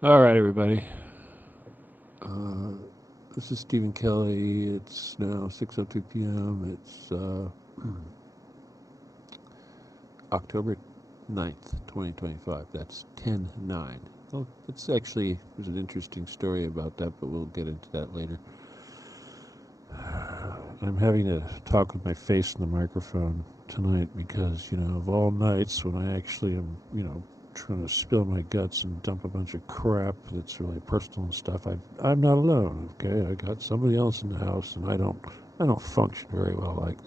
All right, everybody. Uh, this is Stephen Kelly. It's now 6:02 p.m. It's October 9th, 2025. That's 10/9. Well, it's actually there's an interesting story about that, but we'll get into that later. I'm having to talk with my face in the microphone tonight because, of all nights when I actually am, trying to spill my guts and dump a bunch of crap that's really personal and stuff, I'm not alone. Okay, I got somebody else in the house, and I don't function very well like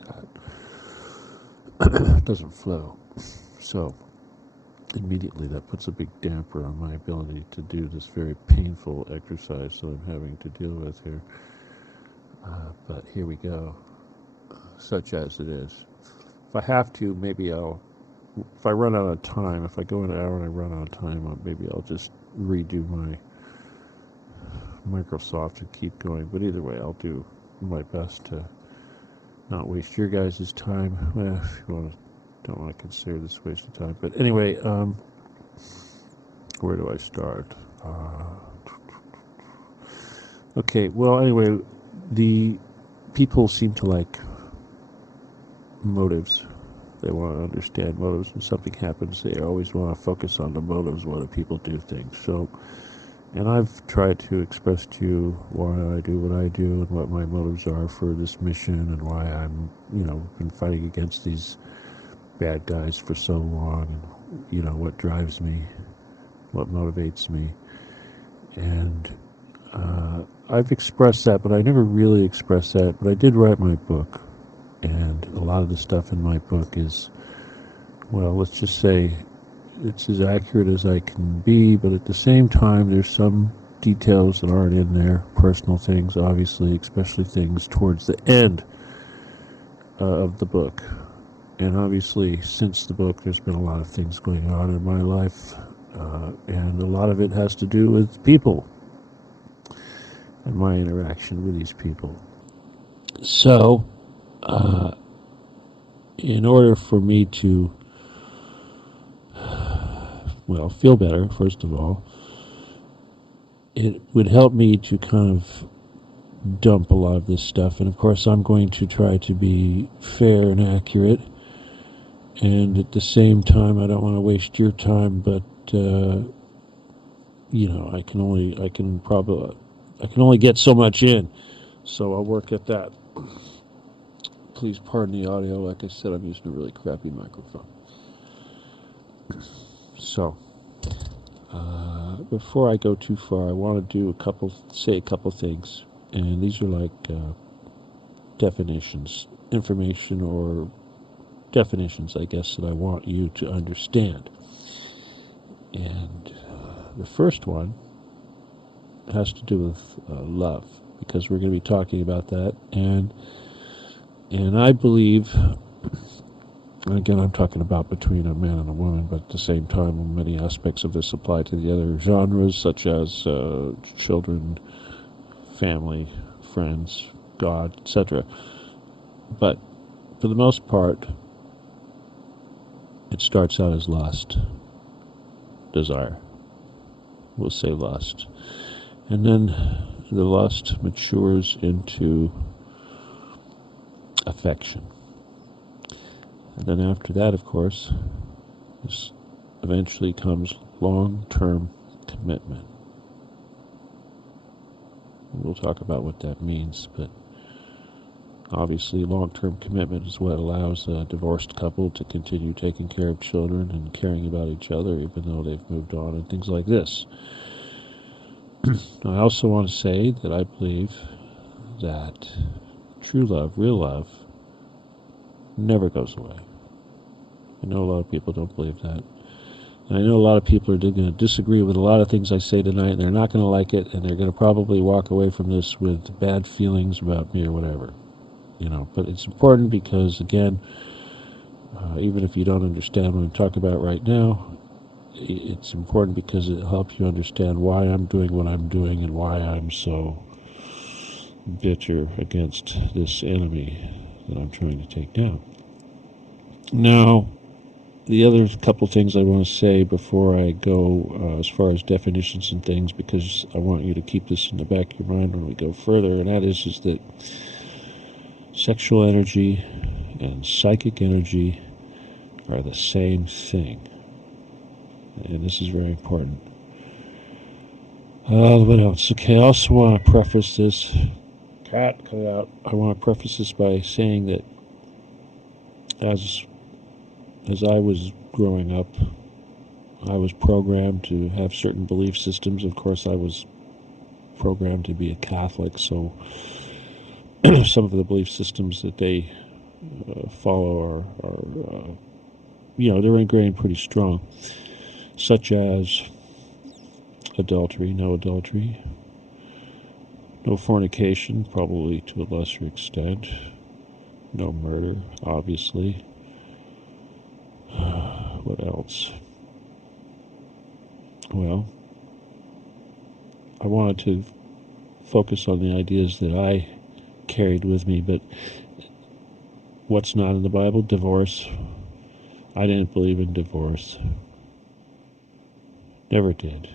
that. It doesn't flow. So immediately that puts a big damper on my ability to do this very painful exercise that I'm having to deal with here. But here we go, such as it is. If I have to, maybe if I run out of time, if I go an hour and I run out of time, maybe I'll just redo my Microsoft and keep going. But either way, I'll do my best to not waste your guys' time. If you don't want to consider this a waste of time. But anyway, where do I start? Okay, well, anyway, the people seem to like motives. They want to understand motives. When something happens, they always want to focus on the motives, why do people do things. So, and I've tried to express to you why I do what I do and what my motives are for this mission and why I'm, been fighting against these bad guys for so long and, what drives me, what motivates me. And I've expressed that, but I never really expressed that. But I did write my book, and a lot of the stuff in my book is, well, let's just say it's as accurate as I can be, but at the same time, there's some details that aren't in there, personal things, obviously, especially things towards the end of the book. And obviously, since the book, there's been a lot of things going on in my life, and a lot of it has to do with people and my interaction with these people. So, uh, in order for me to, well, feel better, first of all, it would help me to kind of dump a lot of this stuff. And of course, I'm going to try to be fair and accurate. And at the same time, I don't want to waste your time, but I can only get so much in. So I'll work at that. Please pardon the audio. Like I said, I'm using a really crappy microphone. So, before I go too far, I want to say a couple things, and these are like definitions, information, or definitions, I guess, that I want you to understand. And the first one has to do with love, because we're going to be talking about that, and I believe. Again, I'm talking about between a man and a woman, but at the same time, many aspects of this apply to the other genres, such as children, family, friends, God, etc. But for the most part, it starts out as lust, desire. We'll say lust. And then the lust matures into affection. And then after that, of course, this eventually comes long-term commitment. We'll talk about what that means, but obviously long-term commitment is what allows a divorced couple to continue taking care of children and caring about each other even though they've moved on and things like this. I also want to say that I believe that true love, real love, never goes away. I know a lot of people don't believe that. And I know a lot of people are going to disagree with a lot of things I say tonight, and they're not going to like it, and they're going to probably walk away from this with bad feelings about me or whatever. But it's important because, again, even if you don't understand what I'm talking about right now, it's important because it helps you understand why I'm doing what I'm doing and why I'm so bitter against this enemy that I'm trying to take down. Now, the other couple things I want to say before I go as far as definitions and things, because I want you to keep this in the back of your mind when we go further, and that is that sexual energy and psychic energy are the same thing. And this is very important. What else? Okay, I also want to preface this. Cut out. I want to preface this by saying that as I was growing up, I was programmed to have certain belief systems. Of course, I was programmed to be a Catholic, so some of the belief systems that they follow are they're ingrained pretty strong, such as adultery, no fornication, probably to a lesser extent, no murder, obviously. What else? Well, I wanted to focus on the ideas that I carried with me, but what's not in the Bible? Divorce. I didn't believe in divorce. Never did.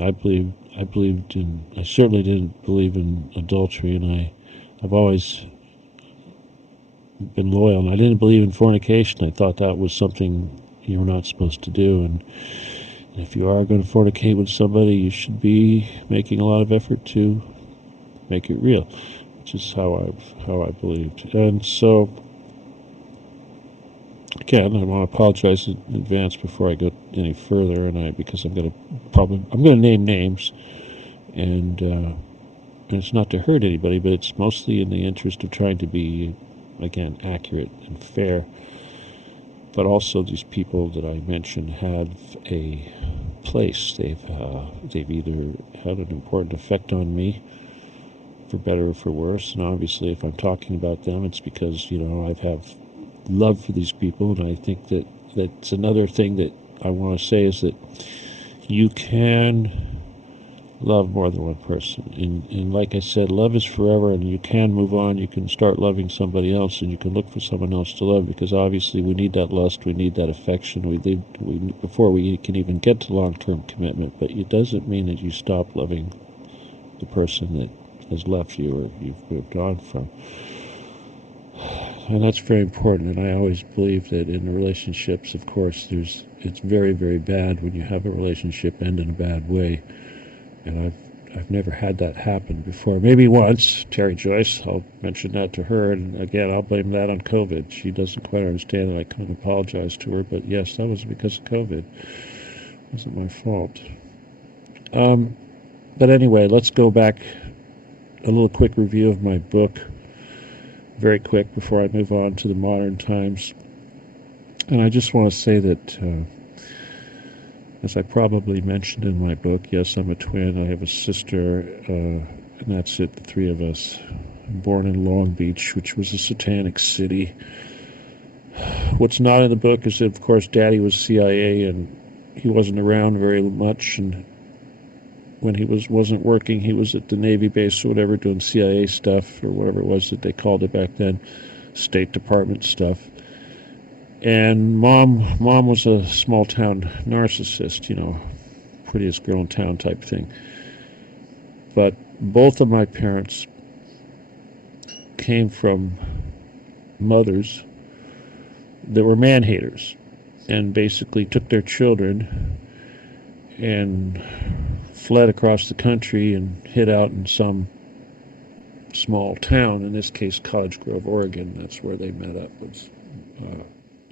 I certainly didn't believe in adultery, and I've always been loyal, and I didn't believe in fornication. I thought that was something you're not supposed to do, and if you are going to fornicate with somebody, you should be making a lot of effort to make it real, which is how I believed. And so, again, I want to apologize in advance before I go any further, because I'm going to name names, and it's not to hurt anybody, but it's mostly in the interest of trying to be, again, accurate and fair. But also, these people that I mentioned have a place. They've either had an important effect on me, for better or for worse. And obviously, if I'm talking about them, it's because I have love for these people, and I think that's another thing that I want to say is that you can love more than one person, and like I said, love is forever, and you can move on. You can start loving somebody else, and you can look for someone else to love, because obviously we need that lust, we need that affection, before we can even get to long-term commitment. But it doesn't mean that you stop loving the person that has left you or you've moved on from. And that's very important. And I always believe that in the relationships, of course, it's very, very bad when you have a relationship end in a bad way. And I've never had that happen before. Maybe once, Terry Joyce, I'll mention that to her, and again, I'll blame that on COVID. She doesn't quite understand that I couldn't apologize to her, but yes, that was because of COVID. It wasn't my fault. But anyway, let's go back, a little quick review of my book, very quick, before I move on to the modern times. And I just want to say that, as I probably mentioned in my book, yes, I'm a twin. I have a sister, and that's it, the three of us. I'm born in Long Beach, which was a satanic city. What's not in the book is that, of course, Daddy was CIA, and he wasn't around very much, and when he wasn't working, he was at the Navy base or whatever, doing CIA stuff, or whatever it was that they called it back then, State Department stuff. And mom was a small town narcissist, prettiest girl in town type thing. But both of my parents came from mothers that were man-haters, and basically took their children and fled across the country and hid out in some small town, in this case Cottage Grove, Oregon. That's where they met up with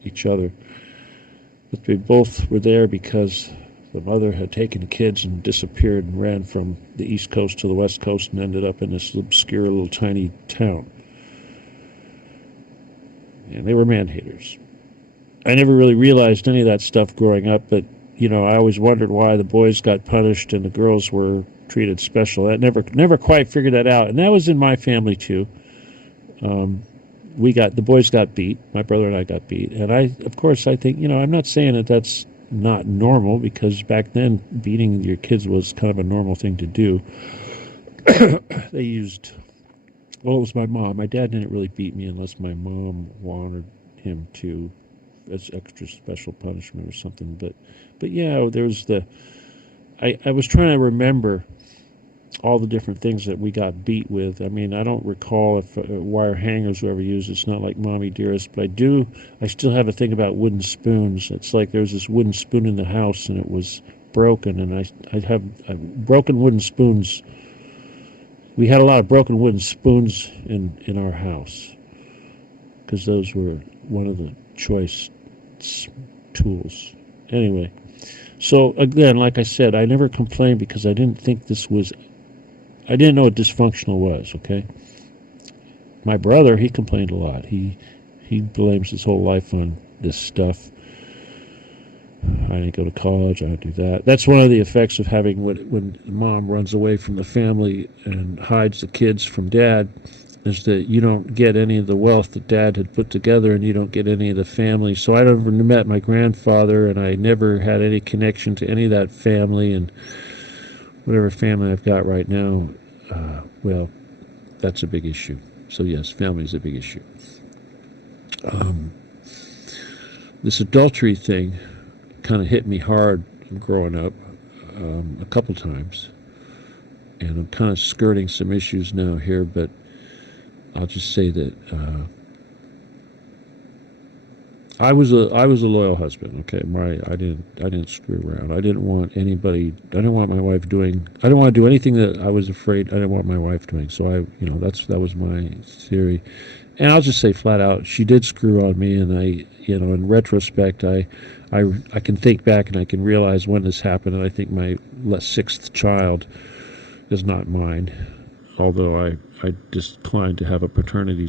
each other. But they both were there because the mother had taken the kids and disappeared and ran from the East Coast to the West Coast and ended up in this obscure little tiny town. And they were man-haters. I never really realized any of that stuff growing up, but I always wondered why the boys got punished and the girls were treated special. I never quite figured that out, and that was in my family too. The boys got beat. My brother and I got beat, and I think I'm not saying that that's not normal, because back then beating your kids was kind of a normal thing to do. They used, it was my mom. My dad didn't really beat me unless my mom wanted him to, as extra special punishment or something. But yeah, there's the. I was trying to remember all the different things that we got beat with. I mean, I don't recall if wire hangers were ever used. It's not like Mommy Dearest, but I still have a thing about wooden spoons. It's like there's this wooden spoon in the house and it was broken, and I have broken wooden spoons. We had a lot of broken wooden spoons in our house because those were one of the choice tools. Anyway, so again, like I said, I never complained because I didn't think I didn't know what dysfunctional was, okay? My brother, he complained a lot. He blames his whole life on this stuff. I didn't go to college, I didn't do that. That's one of the effects of having when mom runs away from the family and hides the kids from dad, is that you don't get any of the wealth that dad had put together, and you don't get any of the family. So I never met my grandfather, and I never had any connection to any of that family, and whatever family I've got right now, well, that's a big issue. So yes, family is a big issue. This adultery thing kind of hit me hard growing up a couple times, and I'm kind of skirting some issues now here, but I'll just say that I was a loyal husband. Okay, I didn't screw around. I didn't want anybody. I didn't want my wife doing. I didn't want to do anything that I was afraid. I didn't want my wife doing. So that was my theory. And I'll just say flat out, she did screw on me. And in retrospect, I can think back and I can realize when this happened. And I think my sixth child is not mine, although I declined to have a paternity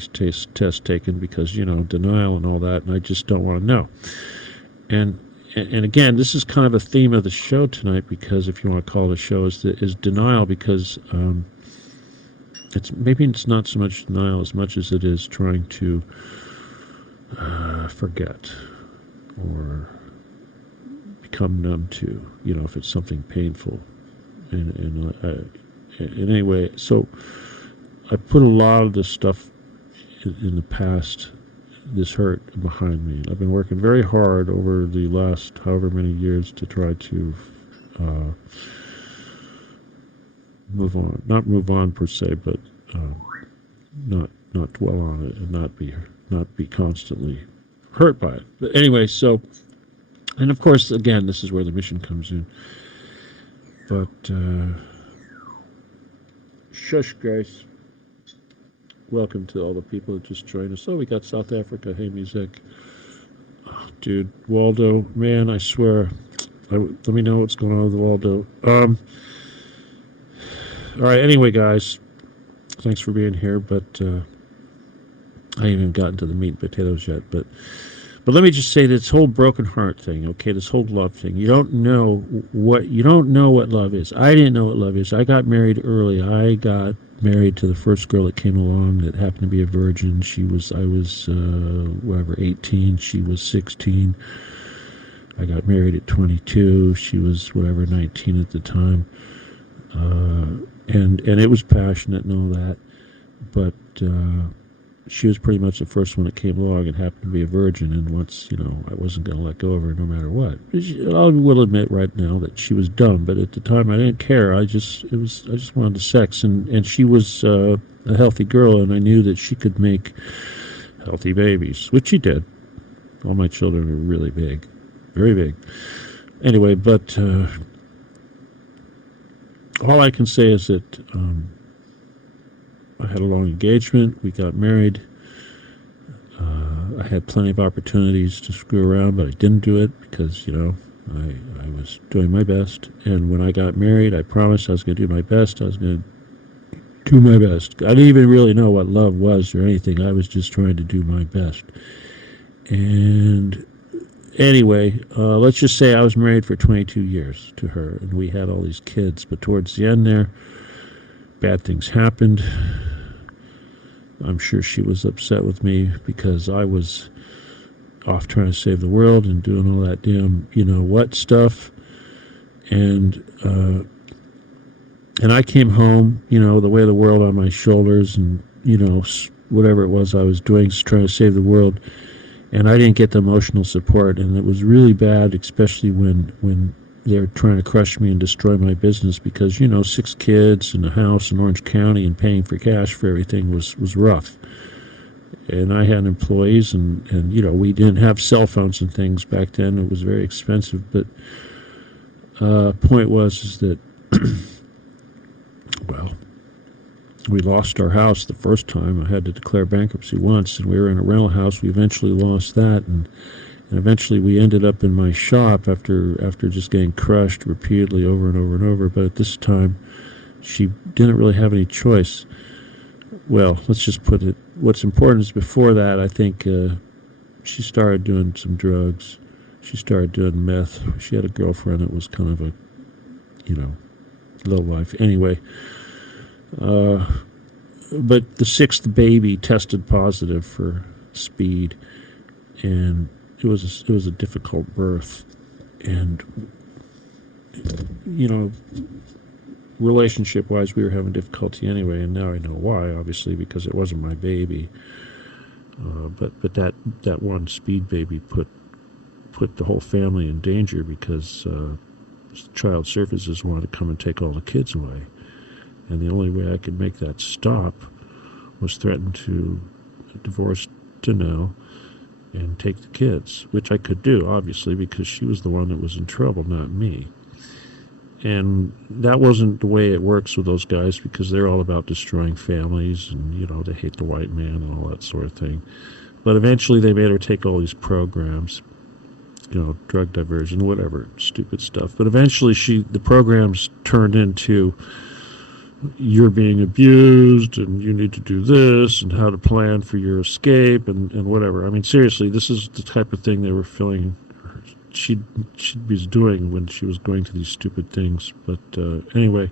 test taken because, denial and all that, and I just don't want to know. And again, this is kind of a theme of the show tonight, because if you want to call it a show, is denial, because it's not so much denial as much as it is trying to forget or become numb to, if it's something painful. And anyway, so I put a lot of this stuff in the past, this hurt, behind me. I've been working very hard over the last however many years to try to move on. Not move on per se, but not dwell on it and not be constantly hurt by it. But anyway, so, and of course, again, this is where the mission comes in. But shush, Grace. Welcome to all the people that just joined us. Oh, we got South Africa. Hey, music. Oh, dude, Waldo, man, I swear. Let me know what's going on with Waldo. All right, anyway, guys, thanks for being here, but I haven't even gotten to the meat and potatoes yet, but let me just say this whole broken heart thing, okay, this whole love thing. You don't know what love is. I didn't know what love is. I got married early. I got married to the first girl that came along that happened to be a virgin. I was 18. She was 16. I got married at 22. She was 19 at the time. And it was passionate and all that, but she was pretty much the first one that came along and happened to be a virgin, and once, I wasn't going to let go of her no matter what. I will admit right now that she was dumb, but at the time I didn't care. I just wanted the sex, and she was a healthy girl, and I knew that she could make healthy babies, which she did. All my children are really big, very big. Anyway, but all I can say is that I had a long engagement. We got married. I had plenty of opportunities to screw around, but I didn't do it because, I was doing my best. And when I got married, I promised I was going to do my best. I was going to do my best. I didn't even really know what love was or anything. I was just trying to do my best. And anyway, let's just say I was married for 22 years to her, and we had all these kids. But towards the end there, bad things happened. I'm sure she was upset with me because I was off trying to save the world and doing all that damn what stuff. And I came home, the weight of the world on my shoulders, and whatever it was I was doing, trying to save the world. and I didn't get the emotional support, and it was really bad, especially when they were trying to crush me and destroy my business, because 6 kids and a house in Orange County and paying for cash for everything was rough. And I had employees, and we didn't have cell phones and things back then. It was very expensive. But point was is that well, we lost our house the first time. I had to declare bankruptcy once, and we were in a rental house. We eventually lost that, and eventually we ended up in my shop after just getting crushed repeatedly over and over and over. But at this time, she didn't really have any choice. Well, let's just put it, what's important is before that, I think she started doing some drugs. She started doing meth. She had a girlfriend that was kind of a, low life. Anyway, but the 6th baby tested positive for speed, and it was a difficult birth, and relationship-wise, we were having difficulty anyway, and now I know why, obviously, because it wasn't my baby. But that one speed baby put the whole family in danger, because child services wanted to come and take all the kids away. And the only way I could make that stop was threaten to divorce Danelle and take the kids, which I could do, obviously, because she was the one that was in trouble, not me. And that wasn't the way it works with those guys, because they're all about destroying families, and, they hate the white man and all that sort of thing. But eventually they made her take all these programs, drug diversion, whatever, stupid stuff. But eventually the programs turned into, you're being abused, and you need to do this, and how to plan for your escape, and whatever. I mean, seriously, this is the type of thing they were feeling she was doing when she was going to these stupid things. But anyway,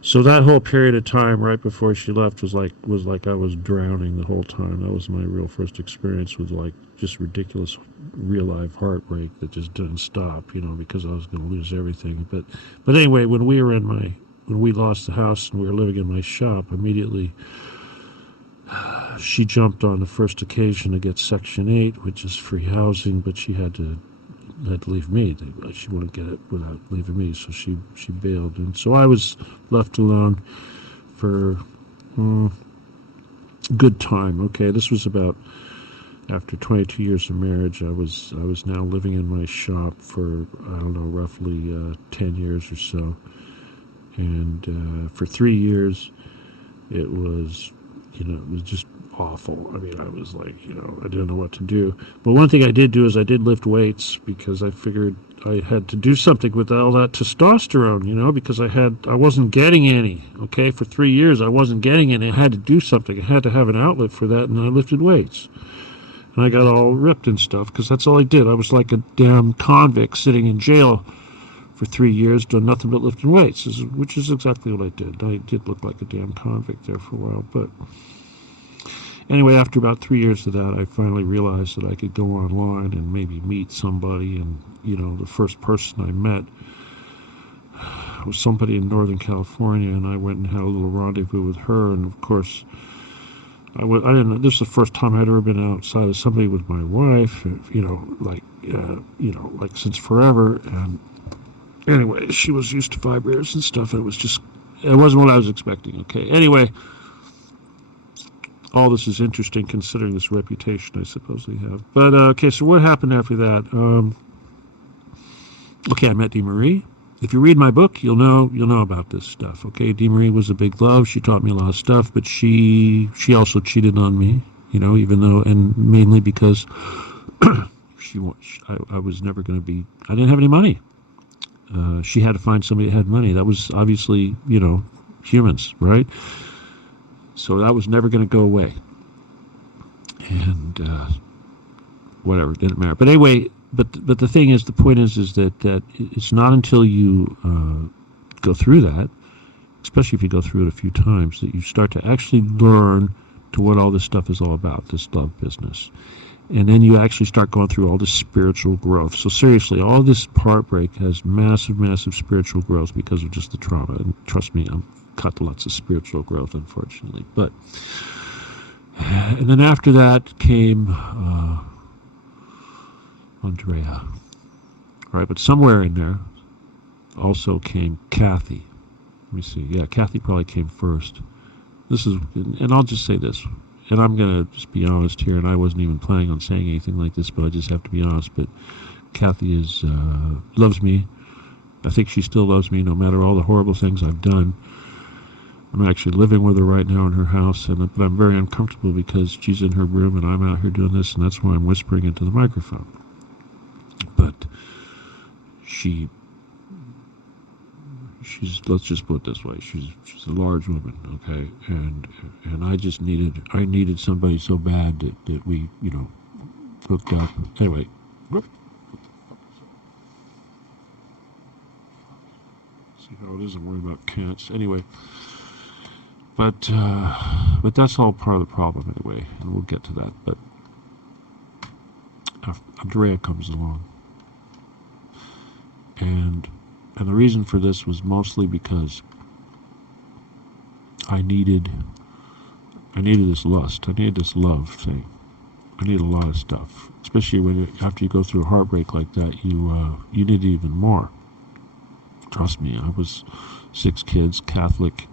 so that whole period of time right before she left was like I was drowning the whole time. That was my real first experience with just ridiculous real life heartbreak that just didn't stop, because I was going to lose everything. But anyway, when we lost the house and we were living in my shop, immediately she jumped on the first occasion to get Section 8, which is free housing, but she had to leave me. She wouldn't get it without leaving me, so she bailed. And so I was left alone for a good time. Okay, this was about after 22 years of marriage. I was now living in my shop for, I don't know, roughly 10 years or so. And for 3 years, it was just awful. I mean, I was like, I didn't know what to do. But one thing I did do is I did lift weights, because I figured I had to do something with all that testosterone, because I wasn't getting any. Okay, for 3 years I wasn't getting any. I had to do something. I had to have an outlet for that, and I lifted weights. And I got all ripped and stuff, because that's all I did. I was like a damn convict sitting in jail for 3 years doing nothing but lifting weights, which is exactly what I did. I did look like a damn convict there for a while, but anyway, after about 3 years of that, I finally realized that I could go online and maybe meet somebody. And, the first person I met was somebody in Northern California, and I went and had a little rendezvous with her. And, of course, I didn't know, this is the first time I'd ever been outside of somebody with my wife, like since forever. And anyway, she was used to vibrators and stuff, and it wasn't what I was expecting, okay? Anyway, all this is interesting considering this reputation I supposedly have. But, okay, so what happened after that? Okay, I met DeMarie. If you read my book, you'll know about this stuff, okay? DeMarie was a big love. She taught me a lot of stuff, but she also cheated on me, even though, and mainly because I was never going to be, I didn't have any money. She had to find somebody that had money. That was obviously, humans, right? So that was never going to go away. And whatever, didn't matter. But anyway, but the thing is, the point is that it's not until you go through that, especially if you go through it a few times, that you start to actually learn to what all this stuff is all about, this love business. And then you actually start going through all this spiritual growth. So seriously, all this heartbreak has massive, massive spiritual growth because of just the trauma. And trust me, I've cut lots of spiritual growth, unfortunately. And then after that came Andrea. Right, but somewhere in there also came Kathy. Let me see. Yeah, Kathy probably came first. This is, and I'll just say this, and I'm going to just be honest here, and I wasn't even planning on saying anything like this, but I just have to be honest, but Kathy loves me. I think she still loves me no matter all the horrible things I've done. I'm actually living with her right now in her house, but I'm very uncomfortable because she's in her room and I'm out here doing this, and that's why I'm whispering into the microphone. But she's, let's just put it this way, she's a large woman, okay, and I needed somebody so bad that we, hooked up. Anyway, see how it isn't worrying about cats. Anyway, but that's all part of the problem anyway, and we'll get to that. But Andrea comes along, and the reason for this was mostly because I needed this lust, I needed this love thing. I need a lot of stuff, especially after you go through a heartbreak like that, you need even more. Trust me, I was 6 kids, Catholic,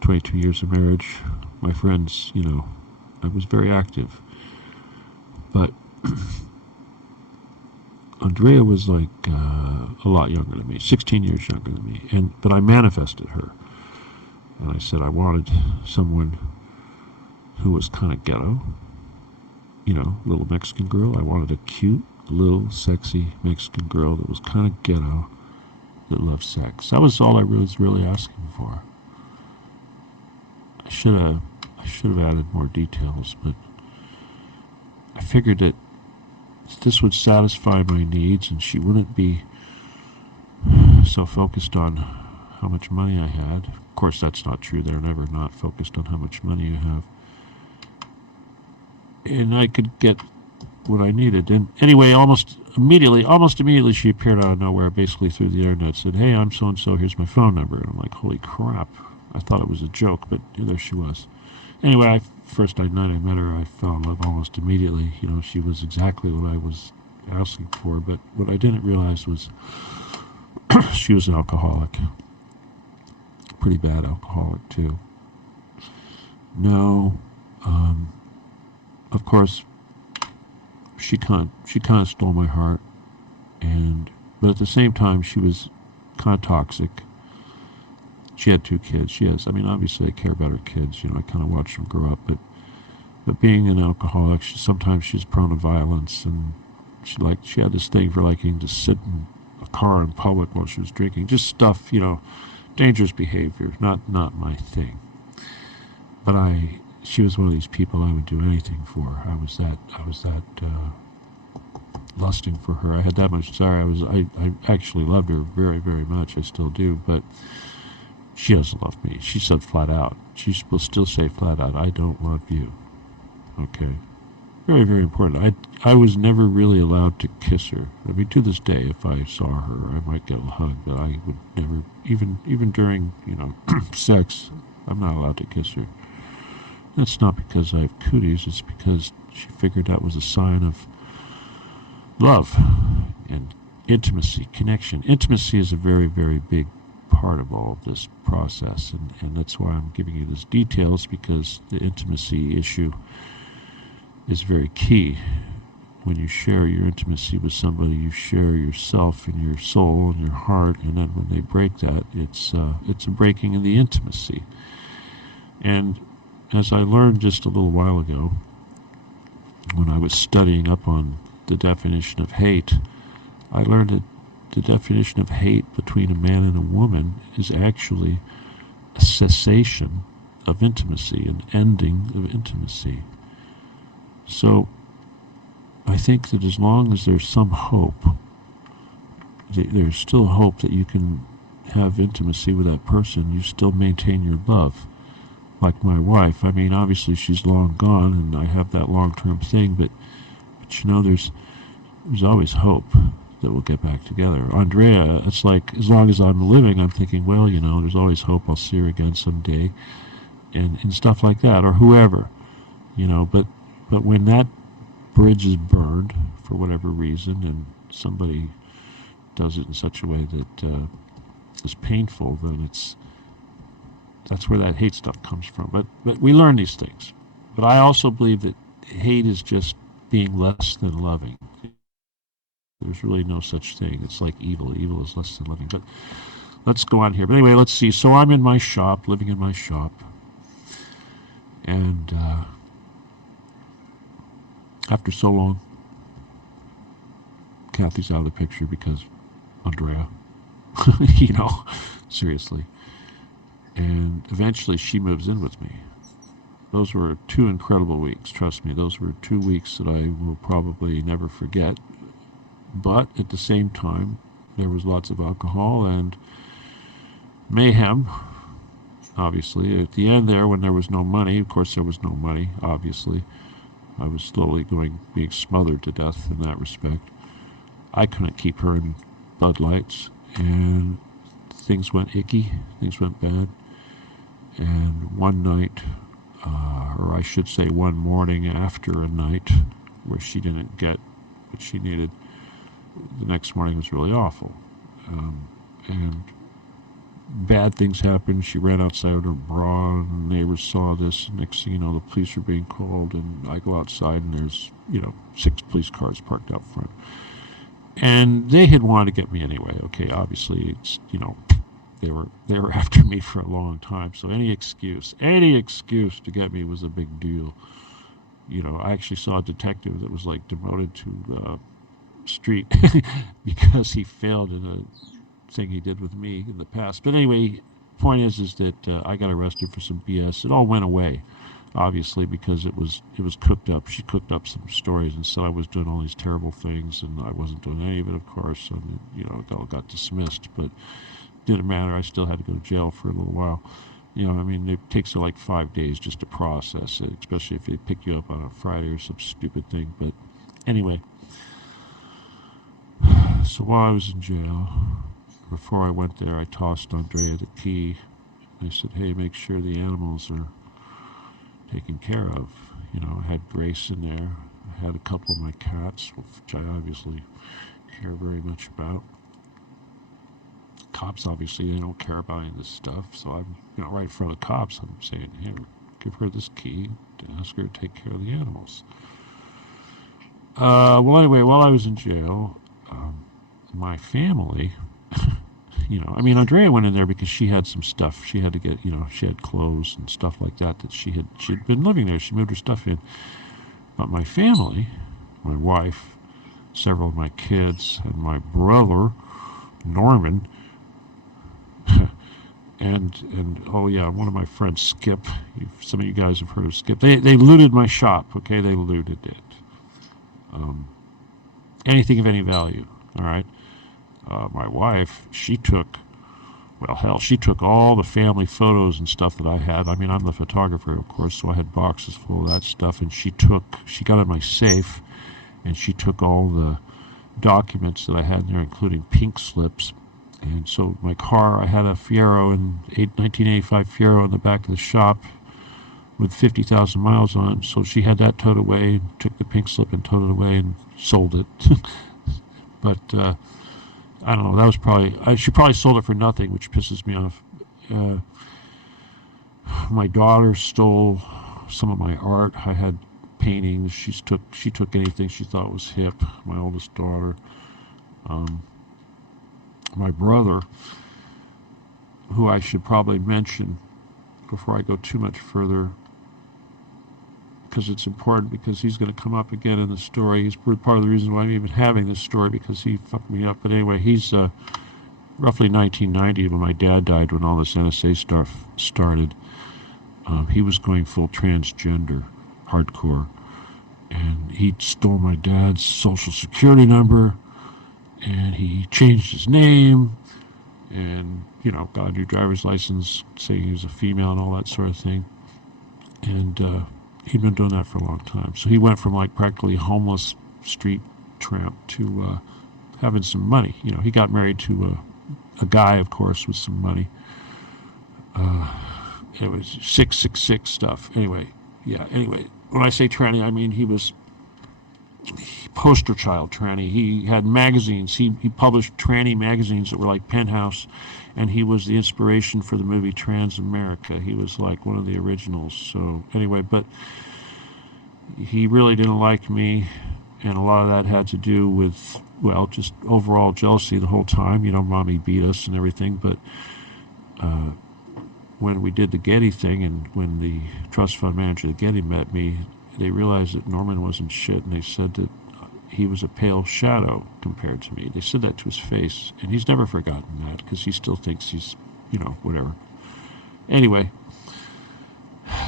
22 years of marriage. My friends, I was very active. But Andrea was like a lot younger than me, 16 years younger than me, but I manifested her. And I said I wanted someone who was kind of ghetto, little Mexican girl. I wanted a cute, little, sexy Mexican girl that was kind of ghetto, that loved sex. That was all I was really asking for. I should have added more details, but I figured that this would satisfy my needs and she wouldn't be so focused on how much money I had. Of course, that's not true. They're never not focused on how much money you have. And I could get what I needed. And anyway, almost immediately she appeared out of nowhere, basically through the internet, said, "Hey, I'm so-and-so, here's my phone number." And I'm like, holy crap. I thought it was a joke, but there she was. Anyway, first night I met her, I fell in love almost immediately. She was exactly what I was asking for, but what I didn't realize was she was an alcoholic. Pretty bad alcoholic, too. No, of course, she kind of stole my heart, but at the same time, she was kind of toxic. She had 2 kids. Obviously I care about her kids. I kind of watched them grow up, but being an alcoholic, sometimes she's prone to violence, and she had this thing for liking to sit in a car in public while she was drinking. Just stuff, dangerous behavior. Not my thing. But she was one of these people I would do anything for. I was that lusting for her. I had that much desire. I actually loved her very, very much. I still do, but she doesn't love me. She said flat out. She will still say flat out, "I don't love you." Okay? Very, very important. I was never really allowed to kiss her. To this day, if I saw her, I might get a hug, but I would never, even during, sex, I'm not allowed to kiss her. That's not because I have cooties. It's because she figured that was a sign of love and intimacy, connection. Intimacy is a very, very big part of all of this process, and that's why I'm giving you these details, because the intimacy issue is very key. When you share your intimacy with somebody, you share yourself and your soul and your heart, and then when they break that, it's a breaking of the intimacy. And as I learned just a little while ago, when I was studying up on the definition of hate, I learned that the definition of hate between a man and a woman is actually a cessation of intimacy, an ending of intimacy. So I think that as long as there's some hope, there's still hope that you can have intimacy with that person, you still maintain your love. Like my wife, obviously she's long gone and I have that long-term thing, but there's always hope that we'll get back together. Andrea, it's like, as long as I'm living, I'm thinking, well, there's always hope I'll see her again someday, and stuff like that, or whoever, but when that bridge is burned for whatever reason, and somebody does it in such a way that is painful, then that's where that hate stuff comes from. But we learn these things. But I also believe that hate is just being less than loving. There's really no such thing. It's like evil. Evil is less than loving. But let's go on here. But anyway, let's see. So I'm in my shop, living in my shop. And after so long, Kathy's out of the picture because Andrea, you know, seriously. And eventually she moves in with me. Those were 2 incredible weeks. Trust me, those were 2 weeks that I will probably never forget. But at the same time, there was lots of alcohol and mayhem, obviously. At the end there, when there was no money, of course there was no money, obviously. I was slowly being smothered to death in that respect. I couldn't keep her in Bud Lights, and things went icky, things went bad. And one night, or I should say one morning after a night where she didn't get what she needed, the next morning was really awful. And bad things happened. She ran outside with her bra, and neighbors saw this. Next thing you know, the police are being called, and I go outside, and there's, 6 police cars parked out front. And they had wanted to get me anyway. Okay, obviously, it's, they were after me for a long time. So any excuse to get me was a big deal. I actually saw a detective that was like demoted to street because he failed in a thing he did with me in the past. But anyway, point is that I got arrested for some BS. It all went away, obviously, because it was cooked up. She cooked up some stories and said I was doing all these terrible things, and I wasn't doing any of it, of course. And it all got dismissed, but didn't matter. I still had to go to jail for a little while. It takes like 5 days just to process it, especially if they pick you up on a Friday or some stupid thing. But anyway, so while I was in jail, before I went there, I tossed Andrea the key. I said, hey, make sure the animals are taken care of. I had Grace in there. I had a couple of my cats, which I obviously care very much about. Cops, obviously, they don't care about any of this stuff. So I'm, right in front of the cops, I'm saying, here, give her this key to ask her to take care of the animals. Well, anyway, while I was in jail, my family, Andrea went in there because she had some stuff. She had to get, she had clothes and stuff like that she'd been living there. She moved her stuff in. But my family, my wife, several of my kids, and my brother, Norman, and oh yeah, one of my friends, Skip. Some of you guys have heard of Skip. They looted my shop. Okay, they looted it. Anything of any value. All right. My wife, she took all the family photos and stuff that I had. I'm the photographer, of course, so I had boxes full of that stuff. And she got in my safe, and she took all the documents that I had in there, including pink slips. And so my car, I had a Fiero, 1985 Fiero in the back of the shop with 50,000 miles on it. So she had that towed away, took the pink slip and towed it away and sold it. But I don't know, that was she probably sold it for nothing, which pisses me off. My daughter stole some of my art. I had paintings. She took anything she thought was hip, my oldest daughter. My brother, who I should probably mention before I go too much further, because it's important, because he's going to come up again in the story. He's part of the reason why I'm even having this story, because he fucked me up. But anyway, he's roughly 1990 when my dad died, when all this NSA stuff started. He was going full transgender, hardcore. And he stole my dad's social security number, and he changed his name, and, got a new driver's license saying he was a female and all that sort of thing. And he'd been doing that for a long time. So he went from like practically homeless street tramp to having some money. He got married to a guy, of course, with some money. It was 666 stuff. Anyway, when I say tranny, I mean he was poster child tranny. He had magazines. He published tranny magazines that were like Penthouse, and he was the inspiration for the movie Trans America. He was like one of the originals. So anyway, but he really didn't like me, and a lot of that had to do with, well, just overall jealousy the whole time. You know, Mommy beat us and everything, but when we did the Getty thing, and when the trust fund manager at Getty met me, they realized that Norman wasn't shit, and they said that he was a pale shadow compared to me. They said that to his face, and he's never forgotten that, because he still thinks he's, you know, whatever. Anyway,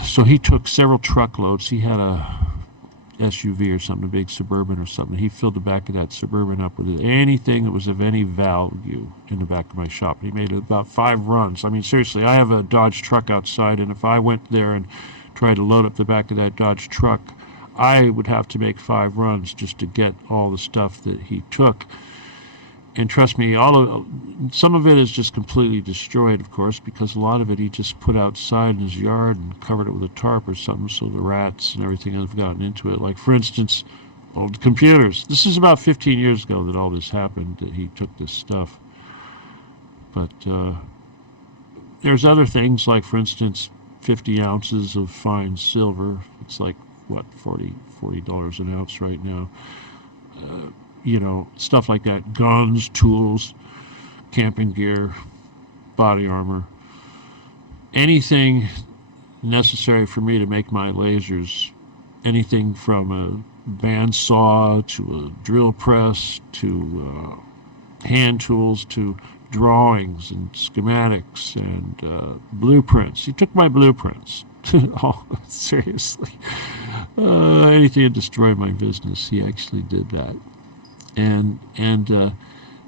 so he took several truckloads. He had a SUV or something, a big Suburban or something. He filled the back of that Suburban up with anything that was of any value in the back of my shop. He made about 5 runs. I mean, seriously, I have a Dodge truck outside, and if I went there and tried to load up the back of that Dodge truck, I would have to make 5 runs just to get all the stuff that he took. And trust me, some of it is just completely destroyed, of course, because a lot of it he just put outside in his yard and covered it with a tarp or something, so the rats and everything have gotten into it. Like, for instance, old computers. This is about 15 years ago that all this happened, that he took this stuff. But there's other things, like, for instance, 50 ounces of fine silver. It's like, what, $40 an ounce right now. You know, stuff like that. Guns, tools, camping gear, body armor. Anything necessary for me to make my lasers. Anything from a bandsaw to a drill press to hand tools to drawings and schematics and blueprints. He took my blueprints. Oh, seriously. Anything to destroy my business, he actually did that. And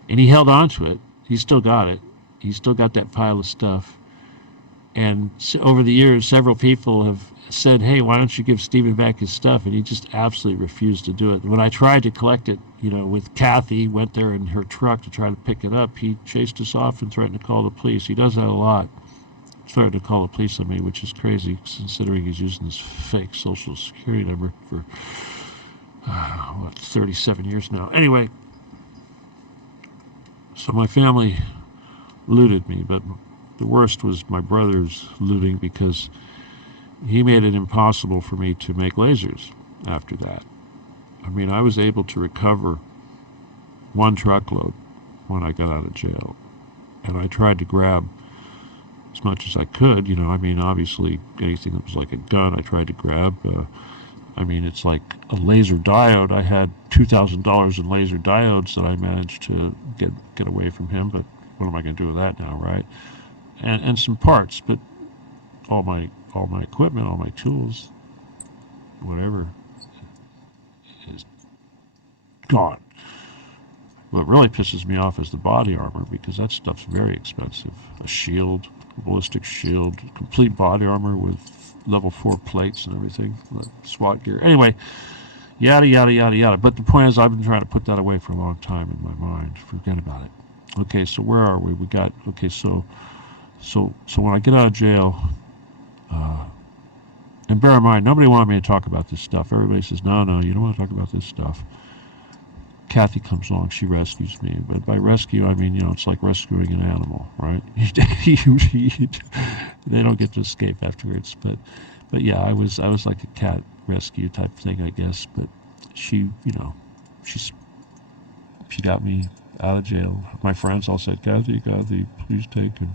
he held on to it. He still got it. He still got that pile of stuff. And over the years, several people have said, "Hey, why don't you give Stephen back his stuff?" And he just absolutely refused to do it. When I tried to collect it, you know, with Kathy, went there in her truck to try to pick it up, he chased us off and threatened to call the police. He does that a lot. Threatened to call the police on me, which is crazy, considering he's using this fake social security number for 37 years now. Anyway, so my family looted me, but the worst was my brother's looting, because he made it impossible for me to make lasers after that. I mean, I was able to recover 1 truckload when I got out of jail, and I tried to grab as much as I could, you know. I mean, obviously anything that was like a gun I tried to grab. I mean, it's like a laser diode. I had $2,000 in laser diodes that I managed to get away from him, but what am I going to do with that now, right? And some parts, but all my equipment, all my tools, whatever, is gone. What really pisses me off is the body armor, because that stuff's very expensive. A shield, a ballistic shield, complete body armor with level 4 plates and everything, SWAT gear. Anyway, yada, yada, yada, yada. But the point is, I've been trying to put that away for a long time in my mind. Forget about it. Okay, so where are we? Okay, so when I get out of jail, and bear in mind, nobody wanted me to talk about this stuff. Everybody says, no, you don't want to talk about this stuff. Kathy comes along, she rescues me. But by rescue, I mean, you know, it's like rescuing an animal, right? They don't get to escape afterwards. But yeah, I was like a cat rescue type thing, I guess. But she, you know, she got me out of jail. My friends all said, Kathy, please take him.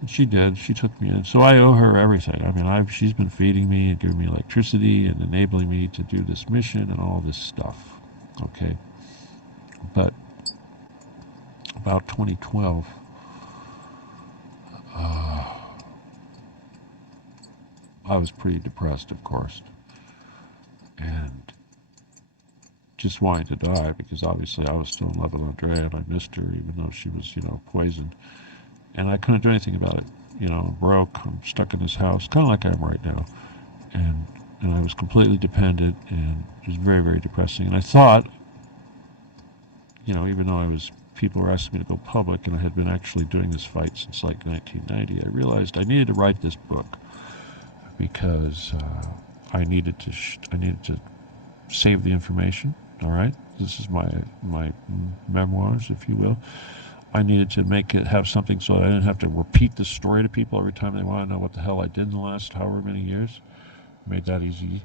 And she did. She took me in. So I owe her everything. I mean, she's been feeding me and giving me electricity and enabling me to do this mission and all this stuff. Okay. But about 2012, I was pretty depressed, of course, and just wanting to die, because obviously I was still in love with Andrea and I missed her, even though she was, you know, poisoned. And I couldn't do anything about it. You know, I'm broke, I'm stuck in this house, kind of like I am right now. And I was completely dependent, and it was very, very depressing. And I thought, you know, even though people were asking me to go public, and I had been actually doing this fight since like 1990, I realized I needed to write this book, because I needed to save the information. All right, this is my memoirs, if you will. I needed to make it have something so I didn't have to repeat the story to people every time they want to know what the hell I did in the last however many years. Made that easy.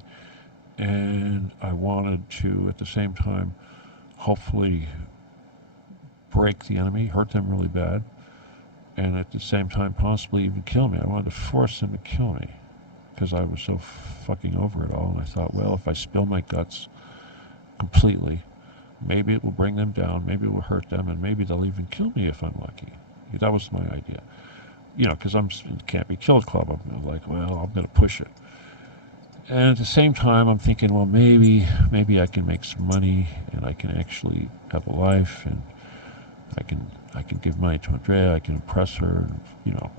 And I wanted to, at the same time, hopefully break the enemy, hurt them really bad, and at the same time possibly even kill me. I wanted to force them to kill me because I was so fucking over it all. And I thought, well, if I spill my guts completely, maybe it will bring them down, maybe it will hurt them, and maybe they'll even kill me if I'm lucky. That was my idea. Because I'm in the Can't Be Killed Club. I'm like, well, I'm going to push it. And at the same time, I'm thinking, well, maybe I can make some money, and I can actually have a life, and I can give money to Andrea. I can impress her.